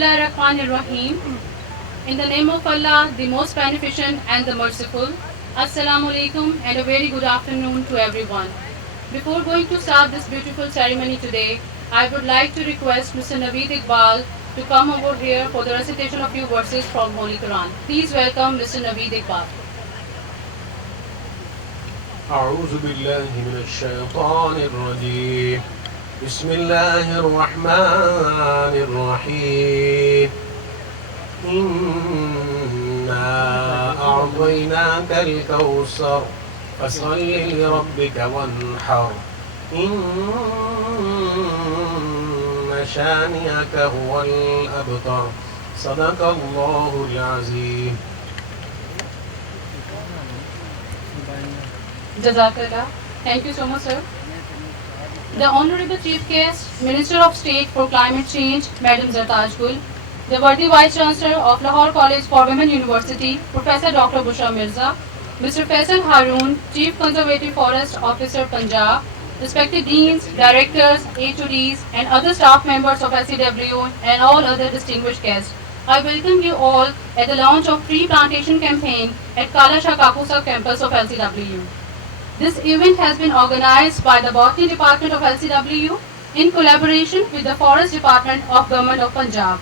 Bismillahirrahmanirrahim. In the name of Allah, the most beneficent and the merciful. Assalamu alaikum and a very good afternoon to everyone. Before going to start this beautiful ceremony today, I would like to request Mr. Naveed Iqbal to come over here for the recitation of few verses from Holy Quran. Please welcome Mr. Naveed Iqbal. أعوذ بالله من الشيطان الرجيم بسم الله الرحمن الرحيم إنا أعطيناك الكوثر فصل لربك وانحر إن شانئك هو الأبتر صدق الله العظيم. Jazakallah. Thank you so much, sir. The Honorable Chief Guest, Minister of State for Climate Change, Madam Zartaj Gul, the worthy Vice Chancellor of Lahore College for Women University, Professor Dr. Bushra Mirza, Mr. Faisal Haroon, Chief Conservative Forest Officer, Punjab, respected deans, directors, HODs, and other staff members of LCW, and all other distinguished guests. I welcome you all at the launch of Tree Plantation Campaign at Kala Shah Kakusa campus of LCW. This event has been organized by the Botany Department of LCW in collaboration with the Forest Department of Government of Punjab.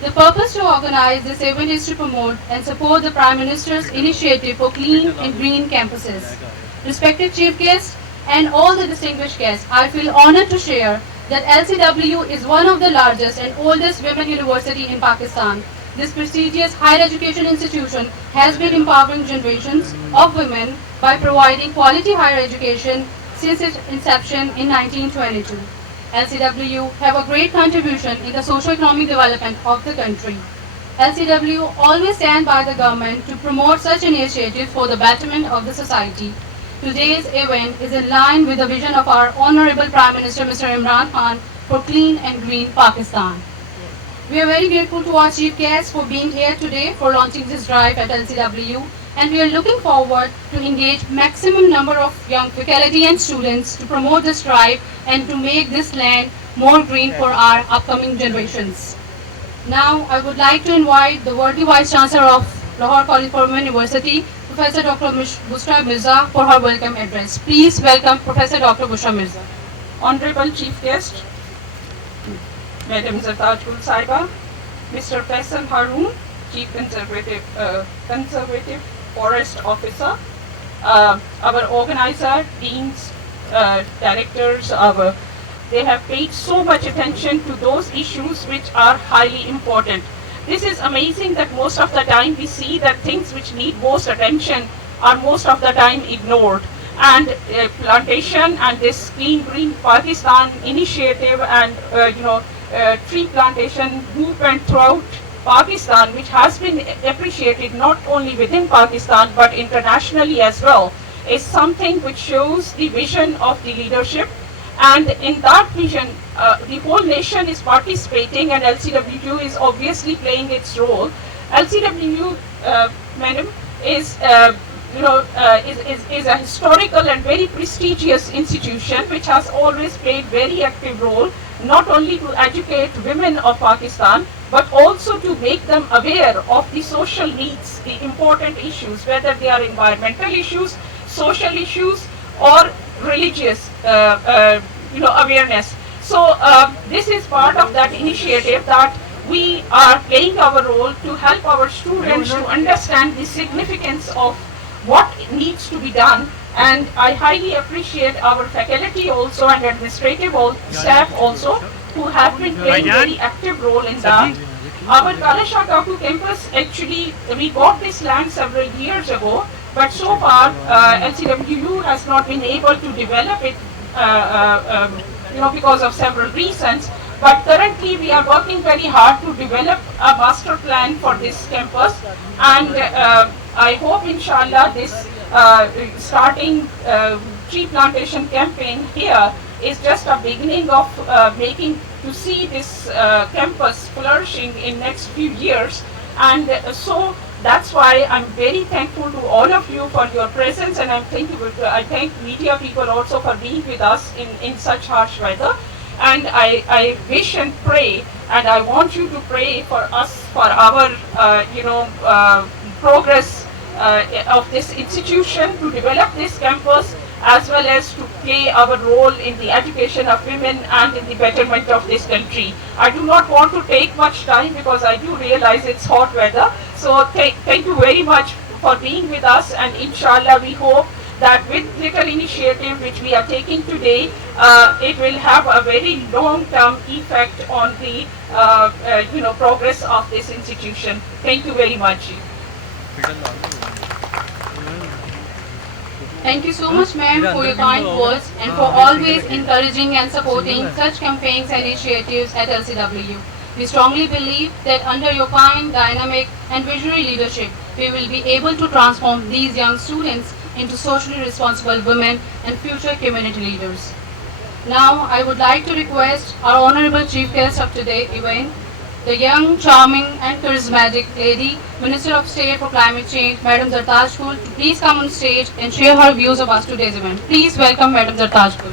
The purpose to organize this event is to promote and support the Prime Minister's initiative for clean and green campuses. Respected Chief Guests and all the distinguished guests, I feel honored to share that LCW is one of the largest and oldest women university in Pakistan. This prestigious higher education institution has been empowering generations of women by providing quality higher education since its inception in 1922. LCW have a great contribution in the socio-economic development of the country. LCW always stand by the government to promote such initiatives for the betterment of the society. Today's event is in line with the vision of our Honorable Prime Minister Mr. Imran Khan for clean and green Pakistan. We are very grateful to our chief guests for being here today for launching this drive at LCW, and we are looking forward to engage maximum number of young faculty and students to promote this drive and to make this land more green for our upcoming generations. Now, I would like to invite the worthy Vice Chancellor of Lahore College for Women University, Professor Dr. Bushra Mirza, for her welcome address. Please welcome Professor Dr. Bushra Mirza. Honorable Chief Guest, Madam Zartaj Gul Saiba, Mr. Faisal Haroon, Chief Conservative Forest Officer, our organizer, deans, directors, they have paid so much attention to those issues which are highly important. This is amazing that most of the time we see that things which need most attention are most of the time ignored. And plantation and this Clean Green Pakistan initiative and tree plantation movement throughout Pakistan, which has been appreciated not only within Pakistan but internationally as well, is something which shows the vision of the leadership. And in that vision, the whole nation is participating, and LCW is obviously playing its role. LCW, madam, is a historical and very prestigious institution which has always played very active role, not only to educate women of Pakistan, but also to make them aware of the social needs, the important issues, whether they are environmental issues, social issues, or religious awareness. So this is part of that initiative that we are playing our role to help our students to understand the significance of what needs to be done. And I highly appreciate our faculty also and administrative staff also who have been playing very active role in that. Our Kala Shah Kaku campus, actually, we got this land several years ago, but so far LCWU has not been able to develop it because of several reasons. But currently we are working very hard to develop a master plan for this campus, and I hope inshallah this starting tree plantation campaign here is just a beginning of making to see this campus flourishing in next few years. And so that's why I'm very thankful to all of you for your presence, and I thank media people also for being with us in such harsh weather. and I wish and pray, and I want you to pray for us, for our progress of this institution, to develop this campus, as well as to play our role in the education of women and in the betterment of this country. I do not want to take much time because I do realize it's hot weather. So thank you very much for being with us, and inshallah we hope that with little initiative which we are taking today, it will have a very long-term effect on the progress of this institution. Thank you very much. Thank you so much, ma'am, for your kind words and for always encouraging and supporting such campaigns and initiatives at LCW. We strongly believe that under your kind, dynamic and visionary leadership, we will be able to transform these young students into socially responsible women and future community leaders. Now, I would like to request our Honorable Chief Guest of today's event, the young, charming and charismatic lady, Minister of State for Climate Change, Madam Zartaj Gul, to please come on stage and share her views about today's event. Please welcome Madam Zartaj Gul.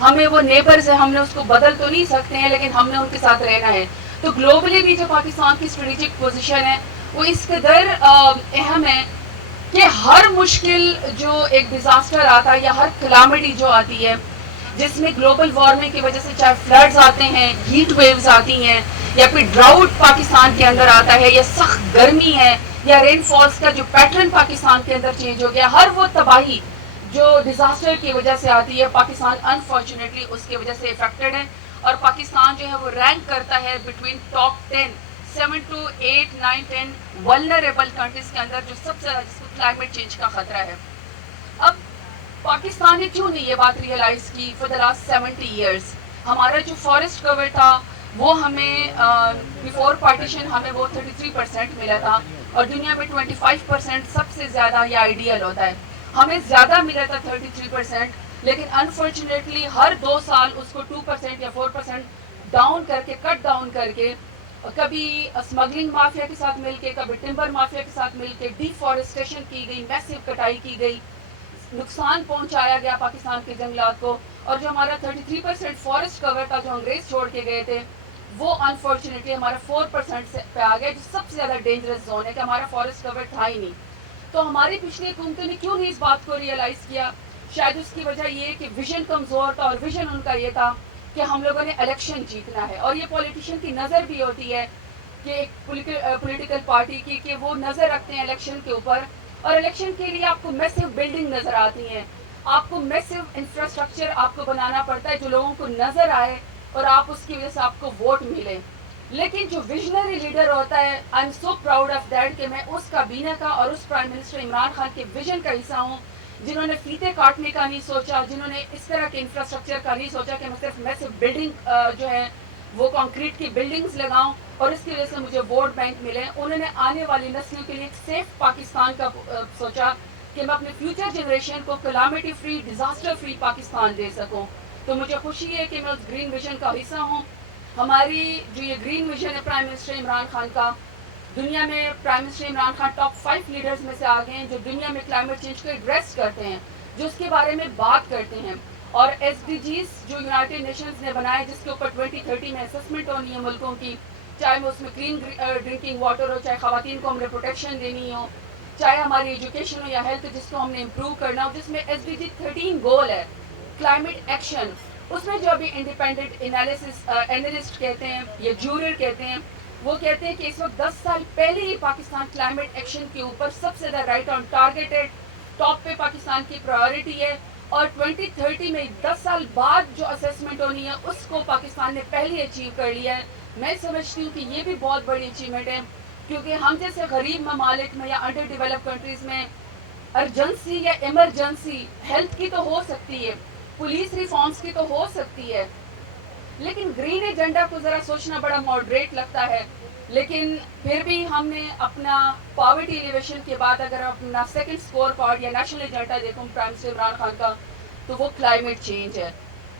ہمیں وہ neighbours ہیں, ہم نے اس کو بدل تو نہیں سکتے ہیں, لیکن ہم نے ان کے ساتھ رہنا ہے. تو گلوبلی بھی جو پاکستان کی اسٹریٹجک پوزیشن ہے وہ اس قدر اہم ہے کہ ہر مشکل جو ایک ڈیزاسٹر آتا ہے یا ہر کلامٹی جو آتی ہے جس میں گلوبل وارمنگ کی وجہ سے چاہے فلڈز آتے ہیں, ہیٹ ویوز آتی ہیں, یا پھر ڈراؤٹ پاکستان کے اندر آتا ہے, یا سخت گرمی ہے, یا رین فالز کا جو پیٹرن پاکستان کے اندر چینج ہو گیا, ہر وہ تباہی جو ڈیزاسٹر کی وجہ سے آتی ہے پاکستان انفارچونیٹلی اس کی وجہ سے افیکٹڈ ہے. اور پاکستان جو ہے وہ رینک کرتا ہے between top 10 7 to 8 9 10 vulnerable countries کے اندر جو سب سے زیادہ جس کو کلائمیٹ چینج کا خطرہ ہے. اب پاکستان نے کیوں نہیں یہ بات ریئلائز کی فار دا لاسٹ 70 ایئرس؟ ہمارا جو فارسٹ کور تھا وہ ہمیں بیفور پارٹیشن ہمیں وہ 33% ملا تھا, اور دنیا میں 25% سب سے زیادہ یہ آئیڈیل ہوتا ہے. ہمیں زیادہ ملا تھا 33%, لیکن انفارچونیٹلی ہر 2 سال اس کو 2% یا 4% ڈاؤن کر کے, کٹ ڈاؤن کر کے, کبھی اسمگلنگ مافیا کے ساتھ مل کے, کبھی ٹمبر مافیا کے ساتھ مل کے ڈیفارسٹیشن کی گئی, میسو کٹائی کی گئی, نقصان پہنچایا گیا پاکستان کے جنگلات کو. اور جو ہمارا 33% فارسٹ کور تھا جو انگریز چھوڑ کے گئے تھے وہ انفارچونیٹلی ہمارا 4% پہ آ گیا, جو سب سے زیادہ ڈینجرس زون ہے کہ ہمارا فارسٹ کور تھا ہی نہیں. تو ہماری پچھلی حکومتوں نے کیوں نہیں اس بات کو ریئلائز کیا؟ شاید اس کی وجہ یہ کہ ویژن کمزور تھا, اور ویژن ان کا یہ تھا کہ ہم لوگوں نے الیکشن جیتنا ہے. اور یہ پولیٹیشین کی نظر بھی ہوتی ہے کہ ایک پولیٹیکل پارٹی کی کہ وہ نظر رکھتے ہیں الیکشن کے اوپر, اور الیکشن کے لیے آپ کو میسو بلڈنگ نظر آتی ہیں, آپ کو میسو انفراسٹرکچر آپ کو بنانا پڑتا ہے جو لوگوں کو نظر آئے اور آپ اس کی وجہ سے آپ کو ووٹ ملے. لیکن جو ویژنری لیڈر ہوتا ہے, I am so proud of that کہ میں اس کابینہ کا اور اس پرائم منسٹر عمران خان کے ویژن کا حصہ ہوں, جنہوں نے فیتے کاٹنے کا نہیں سوچا, جنہوں نے اس طرح کے انفراسٹرکچر کا نہیں سوچا کہ میں صرف میسو بلڈنگ جو ہے وہ کانکریٹ کی بلڈنگز لگاؤں اور اس کی وجہ سے مجھے ووٹ بینک ملے. انہوں نے آنے والی نسلوں کے لیے ایک سیف پاکستان کا سوچا کہ میں اپنے فیوچر جنریشن کو calamity free, disaster free Pakistan دے سکوں. تو مجھے خوشی ہے کہ میں اس گرین ویژن کا حصہ ہوں. ہماری جو یہ گرین ویژن ہے پرائم منسٹر عمران خان کا, دنیا میں prime minister Imran Khan top 5 leaders میں سے آ گئے ہیں جو دنیا میں کلائمیٹ چینج کو ایڈریس کرتے ہیں, جو اس کے بارے میں بات کرتے ہیں. اور SDGs جو یونائٹڈ نیشنز نے بنائے جس کے اوپر 2030 میں اسسمنٹ ہونی ہے ملکوں کی, چاہے وہ اس میں کلین ڈرنکنگ واٹر ہو, چاہے خواتین کو ہم نے پروٹیکشن دینی ہو, چاہے ہماری ایجوکیشن ہو یا ہیلتھ جس کو ہم نے امپروو کرنا ہو, جس میں SDG 13 گول ہے کلائمیٹ ایکشن. اس میں جو ابھی انڈیپینڈنٹ اینالسٹ کہتے ہیں یا جورر کہتے ہیں, وہ کہتے ہیں کہ اس وقت 10 سال پہلے ہی پاکستان کلائمیٹ ایکشن کے اوپر سب سے زیادہ رائٹ آن ٹارگیٹڈ, ٹاپ پہ پاکستان کی پرائیورٹی ہے. اور 2030 میں 10 سال بعد جو اسیسمنٹ ہونی ہے اس کو پاکستان نے پہلے اچیو کر لیا ہے. میں سمجھتی ہوں کہ یہ بھی بہت بڑی اچیومنٹ ہے, کیونکہ ہم جیسے غریب ممالک میں یا انڈر ڈیولپ کنٹریز میں ارجنسی یا ایمرجنسی ہیلتھ کی تو ہو سکتی ہے, پولیس ریفارمز کی تو ہو سکتی ہے, لیکن گرین ایجنڈا کو ذرا سوچنا بڑا ماڈریٹ لگتا ہے. لیکن پھر بھی ہم نے اپنا پاورٹی ایلیویشن کے بعد اگر اپنا سیکنڈ اسکور کارڈ یا نیشنل ایجنڈا دیکھوں پرائم منسٹر عمران خان کا, تو وہ کلائمیٹ چینج ہے.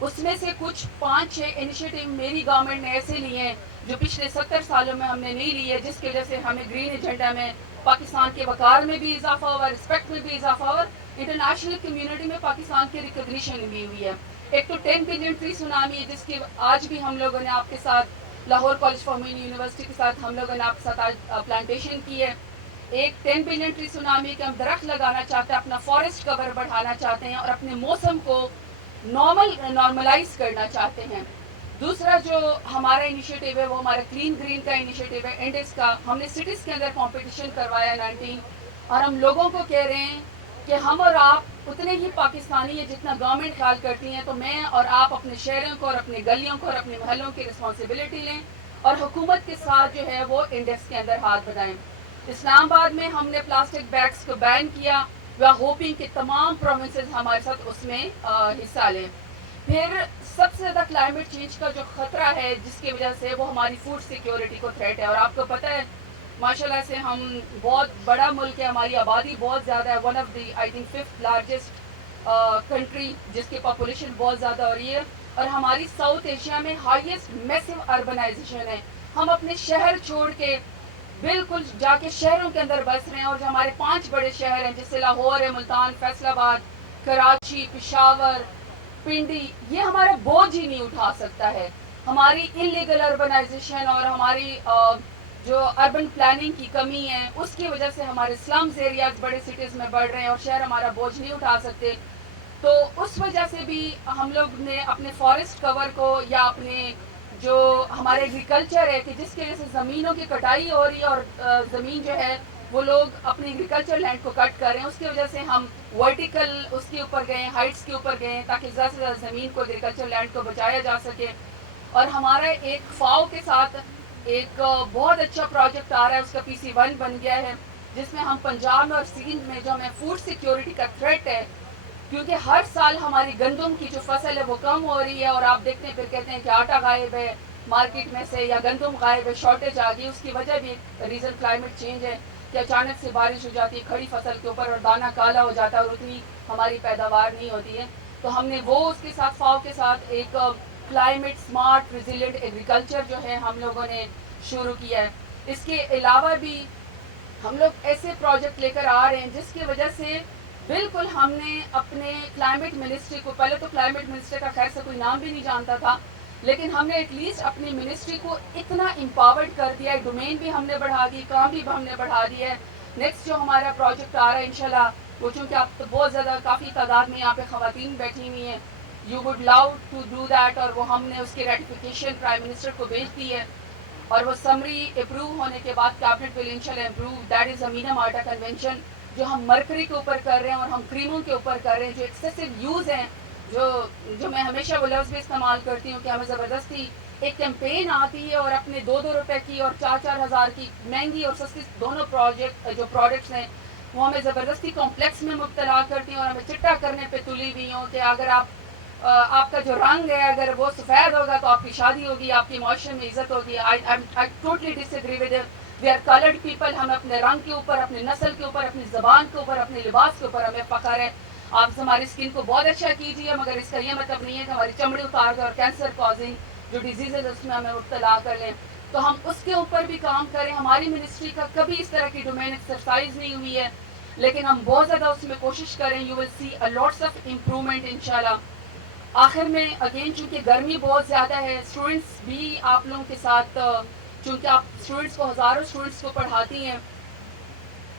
اس میں سے کچھ 5-6 انیشیٹو میری گورنمنٹ نے ایسے لیے ہیں جو پچھلے 70 سالوں میں ہم نے نہیں لیے, جس کی وجہ سے ہمیں گرین ایجنڈا میں پاکستان کے وقار میں بھی اضافہ ہوا, رسپیکٹ میں بھی اضافہ ہوا, انٹرنیشنل کمیونٹی میں پاکستان کی ریکگنیشن بھی ہوئی ہے. ایک تو 10 بلین ٹری سونامی ہے جس کی آج بھی ہم لوگوں نے آپ کے ساتھ Lahore College for Women University کے ساتھ ہم لوگوں نے آپ کے ساتھ آج پلانٹیشن کی ہے. ایک 10 بلین ٹری سونامی کہ ہم درخت لگانا چاہتے ہیں, اپنا فارسٹ کور بڑھانا چاہتے ہیں اور اپنے موسم کو نارملائز کرنا چاہتے ہیں. دوسرا جو ہمارا انیشیٹو ہے وہ ہمارا کلین گرین کا انیشیٹو ہے, انڈس کا. ہم نے سٹیز کے اندر کمپٹیشن کروایا 19, اور ہم لوگوں کو کہہ رہے ہیں کہ ہم اور آپ اتنے ہی پاکستانی ہیں جتنا گورنمنٹ خیال کرتی ہیں, تو میں اور آپ اپنے شہروں کو اور اپنے گلیوں کو اور اپنے محلوں کی رسپانسبلٹی لیں اور حکومت کے ساتھ جو ہے وہ انڈیکس کے اندر ہاتھ بڑھائیں. اسلام آباد میں ہم نے پلاسٹک بیگس کو بین کیا, وی آر ہوپنگ کہ تمام پروونسز ہمارے ساتھ اس میں حصہ لیں. پھر سب سے زیادہ کلائمیٹ چینج کا جو خطرہ ہے جس کی وجہ سے وہ ہماری فوڈ سیکیورٹی کو تھریٹ ہے. اور آپ کو پتہ ہے ماشاءاللہ سے ہم بہت بڑا ملک ہے, ہماری آبادی بہت زیادہ ہے, one of the I think 5th largest country جس کی پاپولیشن بہت زیادہ ہو رہی ہے, اور ہماری ساؤتھ ایشیا میں ہائیسٹ میسو اربنائزیشن ہے. ہم اپنے شہر چھوڑ کے بالکل جا کے شہروں کے اندر بس رہے ہیں, اور جو ہمارے 5 بڑے شہر ہیں جیسے لاہور ہے, ملتان, فیصل آباد, کراچی, پشاور, پنڈی یہ ہمارا بوجھ ہی نہیں اٹھا سکتا ہے. ہماری انلیگل اربنائزیشن اور ہماری جو اربن پلاننگ کی کمی ہے اس کی وجہ سے ہمارے سلمز ایریاز بڑے سٹیز میں بڑھ رہے ہیں اور شہر ہمارا بوجھ نہیں اٹھا سکتے. تو اس وجہ سے بھی ہم لوگ نے اپنے فارسٹ کور کو یا اپنے جو ہمارے ایگریکلچر ہے کہ جس کی وجہ سے زمینوں کی کٹائی ہو رہی ہے اور زمین جو ہے وہ لوگ اپنی ایگریکلچر لینڈ کو کٹ کر رہے ہیں, اس کی وجہ سے ہم ورٹیکل اس کے اوپر گئے ہیں, ہائٹس کے اوپر گئے ہیں تاکہ زیادہ سے زیادہ زمین کو ایگریکلچر لینڈ کو بچایا جا سکے. اور ہمارا ایک فاؤ کے ساتھ ایک بہت اچھا پروجیکٹ آ رہا ہے, اس کا PC1 بن گیا ہے جس میں ہم پنجاب میں اور سندھ میں جو ہمیں فوڈ سیکیورٹی کا تھریٹ ہے, کیونکہ ہر سال ہماری گندم کی جو فصل ہے وہ کم ہو رہی ہے اور آپ دیکھتے ہیں پھر کہتے ہیں کہ آٹا غائب ہے مارکیٹ میں سے یا گندم غائب ہے, شارٹیج آ گئی. اس کی وجہ بھی ریزن کلائمیٹ چینج ہے کہ اچانک سے بارش ہو جاتی ہے کھڑی فصل کے اوپر اور دانہ کالا ہو جاتا ہے اور اتنی ہماری پیداوار نہیں ہوتی ہے. تو ہم نے وہ اس کے ساتھ فاؤ کے ساتھ ایک کلائمیٹ اسمارٹ ریزیلینٹ ایگریکلچر جو ہے ہم لوگوں نے شروع کیا ہے. اس کے علاوہ بھی ہم لوگ ایسے پروجیکٹ لے کر آ رہے ہیں جس کی وجہ سے بالکل ہم نے اپنے کلائمیٹ منسٹری کو, پہلے تو کلائمیٹ منسٹر کا خیر سے کوئی نام بھی نہیں جانتا تھا, لیکن ہم نے ایٹ لیسٹ اپنی منسٹری کو اتنا امپاورڈ کر دیا ہے, ڈومین بھی ہم نے بڑھا دی, کام بھی ہم نے بڑھا دیا ہے. نیکسٹ جو ہمارا پروجیکٹ آ رہا ہے انشاءاللہ وہ چونکہ آپ تو بہت زیادہ کافی تعداد میں یہاں پہ خواتین بیٹھی ہوئی ہیں, you would love to do that, اور وہ ہم نے اس کی ریٹیفیکیشن پرائم منسٹر کو بھیج دی ہے اور وہ سمری اپروو ہونے کے بعد کیبنٹ ول انشاءاللہ امپروو. دیٹ از امینا مارٹا کنونشن جو ہم مرکری کے اوپر کر رہے ہیں اور ہم کریموں کے اوپر کر رہے ہیں جو ایکسیسو یوز ہیں, جو میں ہمیشہ وہ لفظ بھی استعمال کرتی ہوں کہ ہمیں زبردستی ایک کیمپین آتی ہے اور اپنے 2-2 روپے کی اور 4-4 ہزار کی مہنگی اور سستی دونوں پروڈکٹس ہیں وہ ہمیں زبردستی کمپلیکس میں مبتلا کرتی ہیں اور ہمیں چٹا کرنے پہ تلی ہوئی ہوں کہ اگر آپ کا جو رنگ ہے اگر وہ سفید ہوگا تو آپ کی شادی ہوگی, آپ کی معاشرے میں عزت ہوگی. I totally disagree with it. We are colored people. ہمیں اپنے رنگ کے اوپر, اپنی نسل کے اوپر, اپنی زبان کے اوپر, اپنے لباس کے اوپر ہمیں فخر ہے. آپ ہماری اسکن کو بہت اچھا کیجیے مگر اس کا یہ مطلب نہیں ہے کہ ہماری چمڑی اتار دیں اور کینسر کازنگ جو ڈیزیز ہے اس میں ہمیں مبتلا کر لیں. تو ہم اس کے اوپر بھی کام کریں. ہماری منسٹری کا کبھی اس طرح کی ڈومین ایکسرسائز نہیں ہوئی ہے لیکن ہم بہت زیادہ اس میں کوشش کریں. You will see lots of improvement انشاءاللہ. آخر میں اگین چونکہ گرمی بہت زیادہ ہے, اسٹوڈنٹس بھی آپ لوگوں کے ساتھ, چونکہ آپ اسٹوڈنٹس کو ہزاروں اسٹوڈنٹس کو پڑھاتی ہیں,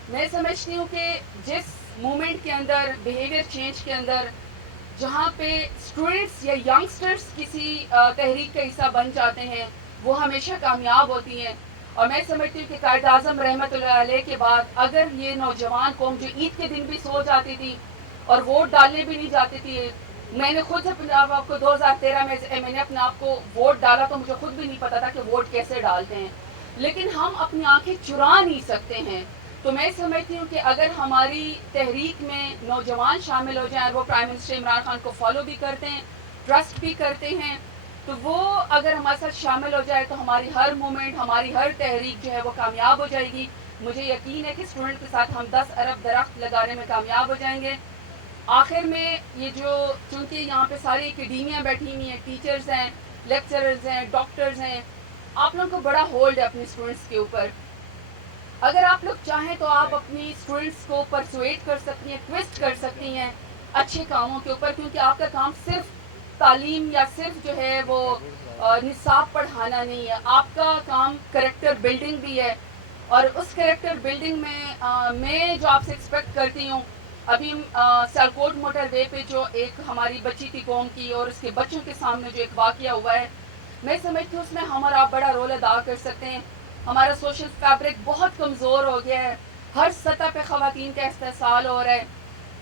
میں سمجھتی ہوں کہ جس مومنٹ کے اندر, بیہیویئر چینج کے اندر جہاں پہ اسٹوڈنٹس یا ینگسٹرس کسی تحریک کا حصہ بن جاتے ہیں وہ ہمیشہ کامیاب ہوتی ہیں. اور میں سمجھتی ہوں کہ قائد اعظم رحمۃ اللہ علیہ کے بعد اگر یہ نوجوان قوم جو عید کے دن بھی سو جاتی تھی اور ووٹ ڈالنے بھی نہیں جاتی تھی, میں نے خود اپنے آپ کو 2013 میں نے اپنے آپ کو ووٹ ڈالا تو مجھے خود بھی نہیں پتا تھا کہ ووٹ کیسے ڈالتے ہیں, لیکن ہم اپنی آنکھیں چرا نہیں سکتے ہیں. تو میں سمجھتی ہوں کہ اگر ہماری تحریک میں نوجوان شامل ہو جائیں اور وہ پرائم منسٹر عمران خان کو فالو بھی کرتے ہیں, ٹرسٹ بھی کرتے ہیں, تو وہ اگر ہمارے ساتھ شامل ہو جائے تو ہماری ہر مومنٹ, ہماری ہر تحریک جو ہے وہ کامیاب ہو جائے گی. مجھے یقین ہے کہ اسٹوڈنٹ کے ساتھ ہم 10 ارب درخت لگانے میں کامیاب ہو جائیں گے. آخر میں یہ جو چونکہ یہاں پہ ساری اکیڈیمیا بیٹھی ہوئی ہیں, ٹیچرز ہیں, لیکچررز ہیں, ڈاکٹرز ہیں, آپ لوگوں کو بڑا ہولڈ ہے اپنے اسٹوڈنٹس کے اوپر. اگر آپ لوگ چاہیں تو آپ اپنی اسٹوڈنٹس کو پرسویٹ کر سکتی ہیں, ٹویسٹ کر سکتی ہیں اچھے کاموں کے اوپر, کیونکہ آپ کا کام صرف تعلیم یا صرف جو ہے وہ نصاب پڑھانا نہیں ہے, آپ کا کام کریکٹر بلڈنگ بھی ہے. اور اس کریکٹر بلڈنگ میں جو آپ سے ایکسپیکٹ کرتی ہوں, ابھی سیالکوٹ موٹر وے پہ جو ایک ہماری بچی تھی قوم کی اور اس کے بچوں کے سامنے جو ایک واقعہ ہوا ہے, میں سمجھتی ہوں اس میں ہم اور آپ بڑا رول ادا کر سکتے ہیں. ہمارا سوشل فیبرک بہت کمزور ہو گیا ہے, ہر سطح پہ خواتین کا استحصال ہو رہا ہے,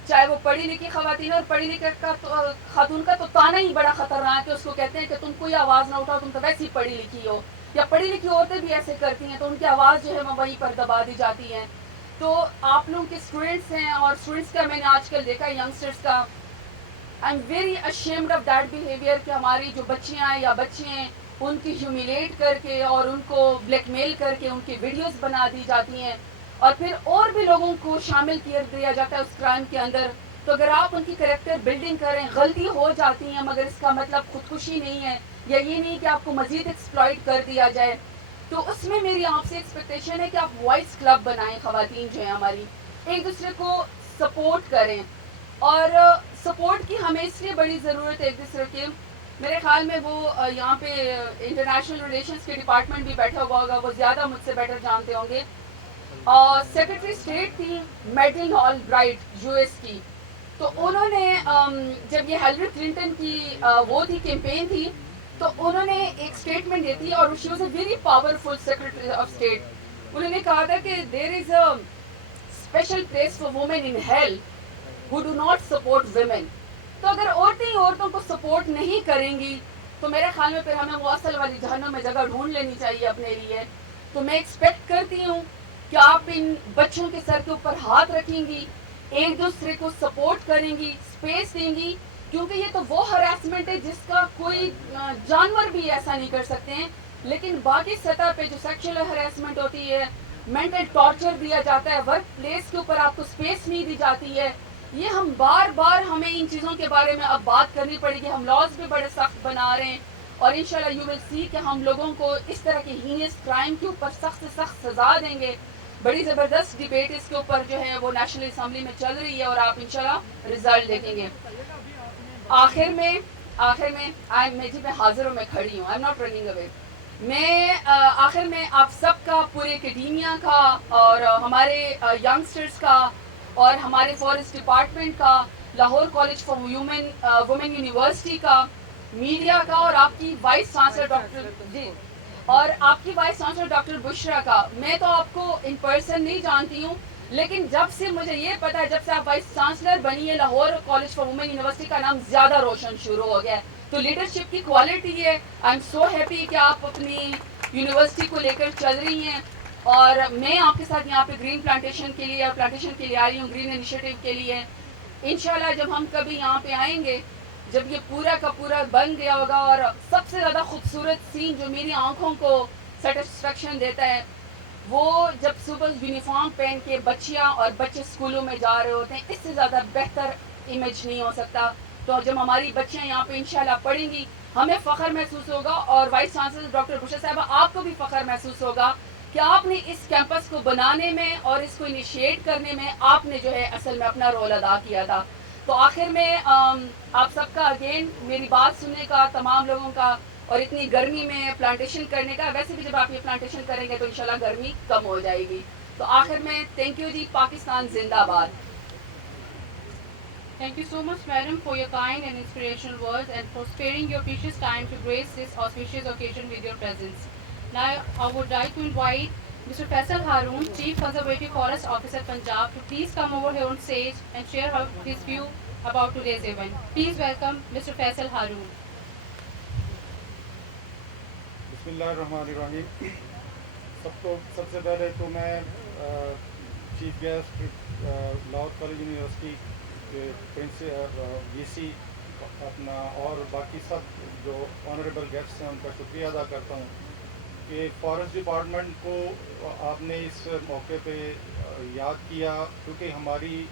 چاہے وہ پڑھی لکھی خواتین, اور پڑھی لکھی خاتون کا تو تانا ہی بڑا خطرناک ہے. اس کو کہتے ہیں کہ تم کوئی آواز نہ اٹھاؤ, تم تو ویسے ہی پڑھی لکھی ہو, یا پڑھی لکھی عورتیں بھی ایسے کرتی ہیں تو ان کی آواز جو ہے وہ وہیں پر دبا دی جاتی ہے. تو آپ لوگوں کے اسٹوڈنٹس ہیں, اور اسٹوڈنٹس کا میں نے آج کل دیکھا ینگسٹرس کا, I am very ashamed of that behaviour کہ ہماری جو بچیاں ہیں یا بچے ہیں ان کی ہیومیلیٹ کر کے اور ان کو بلیک میل کر کے ان کی ویڈیوز بنا دی جاتی ہیں اور پھر اور بھی لوگوں کو شامل کیا دیا جاتا ہے اس کرائم کے اندر. تو اگر آپ ان کی کریکٹر بلڈنگ کریں, غلطی ہو جاتی ہیں مگر اس کا مطلب خودکشی نہیں ہے, یا یہ نہیں کہ آپ کو مزید ایکسپلائٹ کر دیا جائے. تو اس میں میری آپ سے ایکسپیکٹیشن ہے کہ آپ وائس کلب بنائیں, خواتین جو ہیں ہماری ایک دوسرے کو سپورٹ کریں. اور سپورٹ کی ہمیں اس لیے بڑی ضرورت ہے ایک دوسرے کی. میرے خیال میں وہ یہاں پہ انٹرنیشنل ریلیشنز کے ڈپارٹمنٹ بھی بیٹھا ہوا ہوگا, وہ زیادہ مجھ سے بیٹر جانتے ہوں گے. سیکرٹری اسٹیٹ تھی میڈلن آل برائٹ یو ایس کی, تو انہوں نے جب یہ ہیلری کلنٹن کی وہ تھی کیمپین تھی, تو انہوں نے ایک اسٹیٹمنٹ دی تھی, اور she was a very powerful secretary of state. انہوں نے کہا تھا کہ there is a special place for women in hell who do not support women. تو اگر عورتیں ہی عورتوں کو سپورٹ نہیں کریں گی تو میرے خیال میں پھر ہمیں وہ اصل والی جہنم میں جگہ ڈھونڈ لینی چاہیے اپنے لیے. تو میں ایکسپیکٹ کرتی ہوں کہ آپ ان بچوں کے سر کے اوپر ہاتھ رکھیں گی, ایک دوسرے کو سپورٹ کریں گی, اسپیس دیں گی, کیونکہ یہ تو وہ ہراسمنٹ ہے جس کا کوئی جانور بھی ایسا نہیں کر سکتے ہیں. لیکن باقی سطح پہ جو سیکشل ہراسمنٹ ہوتی ہے, مینٹل ٹارچر دیا جاتا ہے, ورک پلیس کے اوپر آپ کو اسپیس نہیں دی جاتی ہے, یہ ہم بار بار ہمیں ان چیزوں کے بارے میں اب بات کرنی پڑے گی. ہم لاز بھی بڑے سخت بنا رہے ہیں, اور انشاءاللہ یو ول سی کہ ہم لوگوں کو اس طرح کے ہینس کرائم کے اوپر سخت سے سخت سزا دیں گے. بڑی زبردست ڈبیٹ اس کے اوپر جو ہے وہ نیشنل اسمبلی میں چل رہی ہے, اور آپ انشاءاللہ رزلٹ دیکھیں گے. آخر میں میں حاضر ہوں, میں کھڑی ہوں, I am not running away. میں آخر میں آپ سب کا, پورے اکیڈیمیا کا, اور ہمارے ینگسٹرز کا, اور ہمارے فارسٹ ڈپارٹمنٹ کا, Lahore College for Women University کا, میڈیا کا, اور آپ کی وائس چانسلر ڈاکٹر بشرا کا. میں تو آپ کو ان پرسن نہیں جانتی ہوں, لیکن جب سے مجھے یہ پتا ہے, جب سے آپ وائس چانسلر بنی ہے, Lahore College for Women University کا نام زیادہ روشن شروع ہو گیا ہے. تو لیڈرشپ کی کوالٹی ہے. آئی ایم سو ہیپی کہ آپ اپنی یونیورسٹی کو لے کر چل رہی ہیں, اور میں آپ کے ساتھ یہاں پہ گرین پلانٹیشن کے لیے آ رہی ہوں, گرین انیشیٹو کے لیے. انشاءاللہ جب ہم کبھی یہاں پہ آئیں گے, جب یہ پورا کا پورا بن گیا ہوگا, اور سب سے زیادہ خوبصورت سین جو میری آنکھوں کو سیٹسفیکشن دیتا ہے, وہ جب صبح یونیفارم پہن کے بچیاں اور بچے اسکولوں میں جا رہے ہوتے ہیں, اس سے زیادہ بہتر امیج نہیں ہو سکتا. تو جب ہماری بچیاں یہاں پہ انشاءاللہ پڑھیں گی, ہمیں فخر محسوس ہوگا, اور وائس چانسلر ڈاکٹر بشرا صاحبہ آپ کو بھی فخر محسوس ہوگا کہ آپ نے اس کیمپس کو بنانے میں اور اس کو انیشیٹ کرنے میں آپ نے جو ہے اصل میں اپنا رول ادا کیا تھا. تو آخر میں آپ سب کا اگین میری بات سننے کا, تمام لوگوں کا, اور اتنی گرمی میں پلانٹیشن کرنے کا. ویسے بھی جب آپ یہ پلانٹیشن کریں گے تو انشاءاللہ گرمی کم ہو جائے گی. تو آخر میں تھینک یو جی. پاکستان زندہ باد. Thank you so much, madam, for your kind and inspirational words and for sparing your precious time to grace this auspicious occasion with your presence. Now, I would like to invite Mr. Faisal Haroon, Chief Conservative Forest Officer, Punjab, to please come over here on stage and share his view about today's event. Please welcome Mr. Faisal Haroon. بسم اللہ الرحمن الرحیم. سب سے پہلے تو میں chief guest Lahore college university کے وی سی اپنا اور باقی سب جو آنریبل گیسٹس ہیں ان کا شکریہ ادا کرتا ہوں کہ فارسٹ ڈپارٹمنٹ کو آپ نے اس موقع پہ یاد کیا, کیونکہ ہماری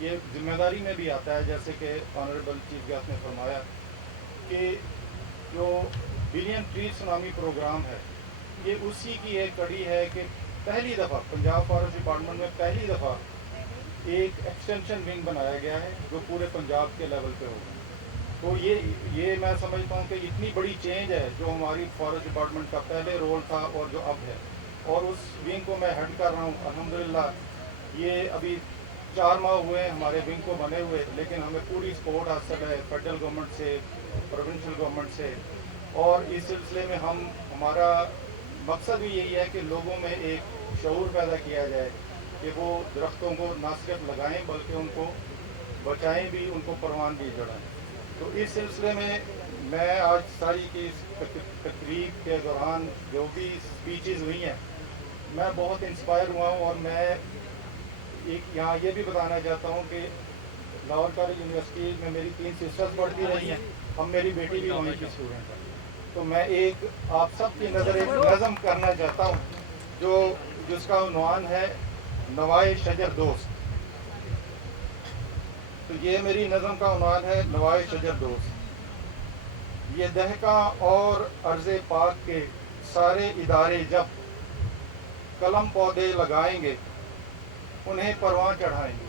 یہ ذمہ داری میں بھی آتا ہے, جیسے کہ آنریبل چیف گیسٹ نے فرمایا کہ جو بلین ٹریز سونامی پروگرام ہے, یہ اسی کی ایک کڑی ہے کہ پہلی دفعہ پنجاب فارسٹ ڈپارٹمنٹ میں پہلی دفعہ ایک ایکسٹینشن ونگ بنایا گیا ہے جو پورے پنجاب کے لیول پہ ہوگا. تو یہ میں سمجھتا ہوں کہ اتنی بڑی چینج ہے جو ہماری فارسٹ ڈپارٹمنٹ کا پہلے رول تھا اور جو اب ہے, اور اس ونگ کو میں ہیڈ کر رہا ہوں. الحمدللہ یہ ابھی 4 ماہ ہوئے ہیں ہمارے ونگ کو بنے ہوئے, لیکن ہمیں پوری سپورٹ حاصل ہے فیڈرل گورنمنٹ سے, پروونشل گورنمنٹ سے, اور اس سلسلے میں ہمارا مقصد بھی یہی ہے کہ لوگوں میں ایک شعور پیدا کیا جائے کہ وہ درختوں کو نہ صرف لگائیں بلکہ ان کو بچائیں بھی, ان کو پروان بھی چڑھائیں. تو اس سلسلے میں آج ساری کی تقریب کے دوران جو بھی اسپیچز ہوئی ہیں میں بہت انسپائر ہوا ہوں, اور میں ایک یہاں یہ بھی بتانا چاہتا ہوں کہ لاہور کالج یونیورسٹی میں میری 3 سسٹرز پڑھتی رہی ہیں, اب میری بیٹی بھی وہیں کی اسٹوڈنٹ ہے. تو میں ایک آپ سب کی نظر ایک نظم کرنا چاہتا ہوں جس کا عنوان ہے نوائے شجر دوست. تو یہ میری نظم کا عنوان ہے نوائے شجر دوست. یہ دہکاں اور عرض پاک کے سارے ادارے جب قلم پودے لگائیں گے انہیں پرواں چڑھائیں گے.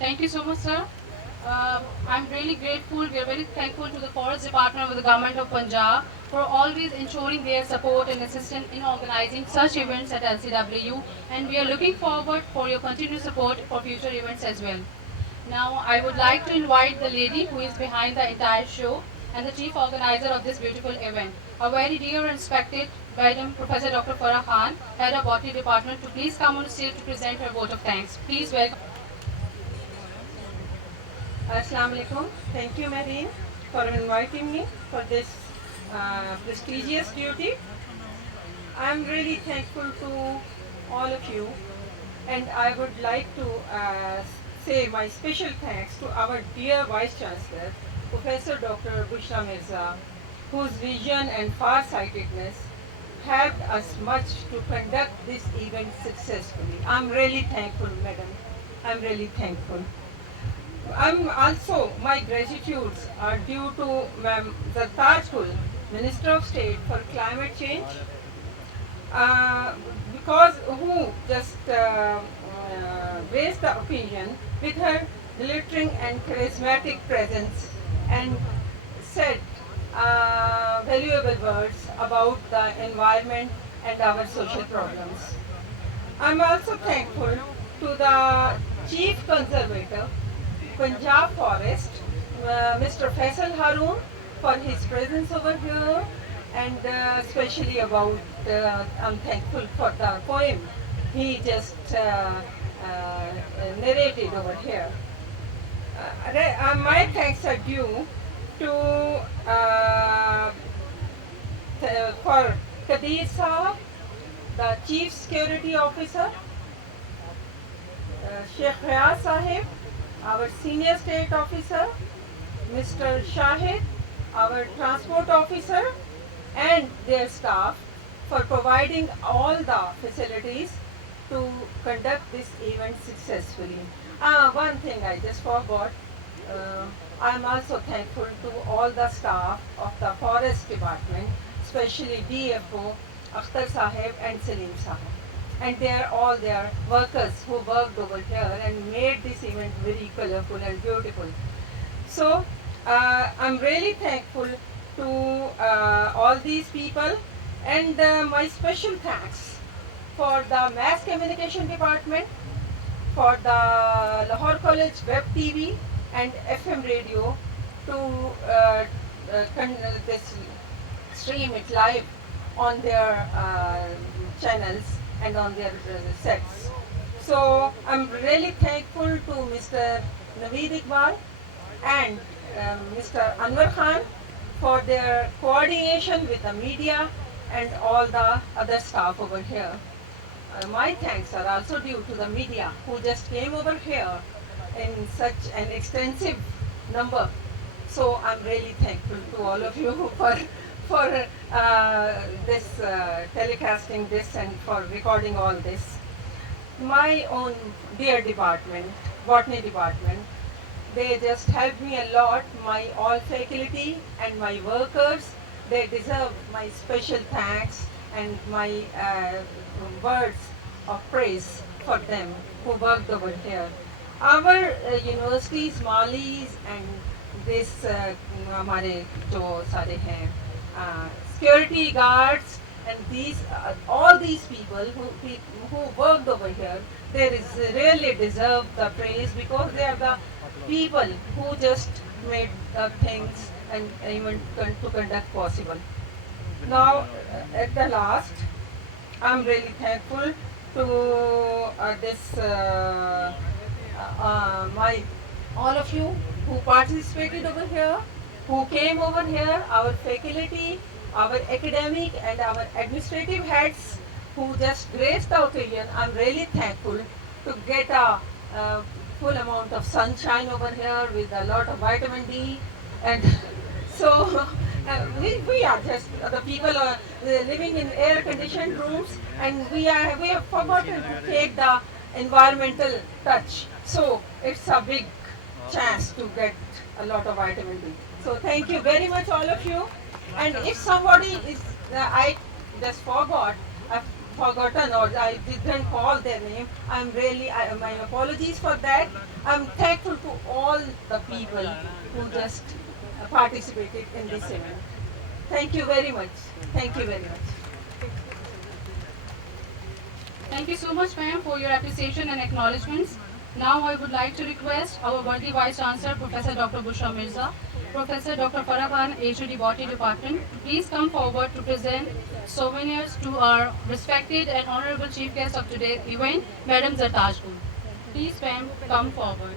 Thank you so much, sir. I'm really grateful. We are very thankful to the Forest Department of the Government of Punjab for always ensuring their support and assistance in organizing such events at LCW, and we are looking forward for your continued support for future events as well. Now, I would like to invite the lady who is behind the entire show and the chief organizer of this beautiful event, our very dear and respected Madam Professor Dr. Farah Khan, Head of Botany Department, to please come on stage to present her vote of thanks. Please welcome. Assalamu alaikum. Thank you, Marine, for inviting me for this prestigious duty. I am really thankful to all of you, and I would like to say my special thanks to our dear Vice Chancellor, Professor Dr. Bushra Mirza, whose vision and farsightedness helped us much to conduct this event successfully. I'm really thankful, Madam. I'm really thankful. My gratitudes are due to Ma'am Zartaj Gul, Minister of State for Climate Change, because who just raised the occasion with her glittering and charismatic presence and said valuable words about the environment and our social problems. I'm also thankful to the Chief Conservator, Punjab Forest, Mr. Faisal Haroon, for his presence over here, and especially about, I'm thankful for the poem he just narrated over here. My thanks are due to for Kadir Saab, the Chief Security Officer, Sheikh Riaz Sahib, our Senior State Officer, Mr. Shahid, our Transport Officer, and their staff for providing all the facilities to conduct this event successfully. One thing I just forgot, I'm also thankful to all the staff of the Forest Department, especially DFO, Akhtar Sahib and Salim Sahib. And all their workers who worked over here and made this event very colorful and beautiful. So I'm really thankful to all these people, and my special thanks for the Mass Communication Department, for the Lahore College Web TV and FM radio to this stream it live on their channels and on their sets. So I'm really thankful to Mr. Naveed Iqbal and Mr. Anwar Khan for their coordination with the media and all the other staff over here. My thanks are also due to the media who just came over here in such an extensive number. So I'm really thankful to all of you for this telecasting this and for recording all this. My own dear department, Botany Department, they just helped me a lot. My all faculty and my workers, they deserve my special thanks and my words of praise for them who worked over here. our universities, Malis and this ہمارے جو سارے ہیں security guards and these all these people who worked over here, they really deserve the praise because they are the people who just made the things and even to conduct possible. Now at the last, I'm really thankful to this my all of you who participated over here, who came over here, our faculty, our academic and our administrative heads who just graced the occasion. I'm really thankful to get a full amount of sunshine over here with a lot of vitamin D and so we are just the people living in air conditioned rooms, and we have forgotten to take the environmental touch, so it's a big chance to get a lot of vitamin D. So thank you very much all of you, and if somebody is I just I've forgotten or I didn't call their name, I'm really my apologies for that. I'm thankful to all the people who just participated in this event. Thank you very much. Thank you very much. Thank you so much, ma'am, for your appreciation and acknowledgements. Now I would like to request our worthy Vice Chancellor, Professor Dr. Bushra Mirza, Professor Dr. Farah Khan, HOD Botany Department, to please come forward to present souvenirs to our respected and honorable chief guest of today's event, Madam Zartaj Gul. Please, ma'am, come forward.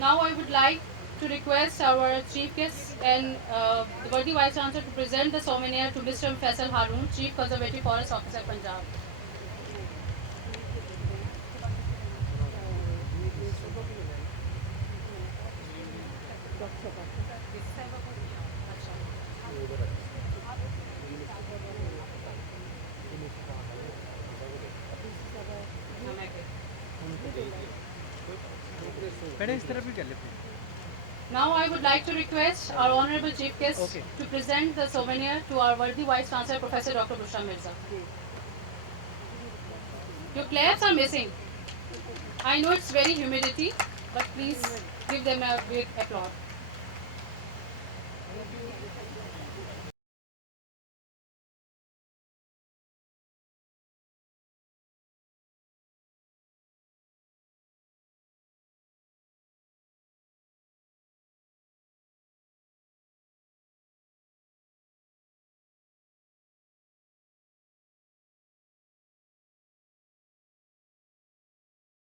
Now I would like to request our chief guest and the worthy Vice Chancellor to present the souvenir to Mr. Faisal Haroon, Chief Conservative Forest Officer, Punjab. Now I would like to request our honorable chief guest to present the souvenir to our worthy Vice Chancellor, Professor Dr. Bushra Mirza. Your claps are missing. I know it's very humidity, but please give them a big applause.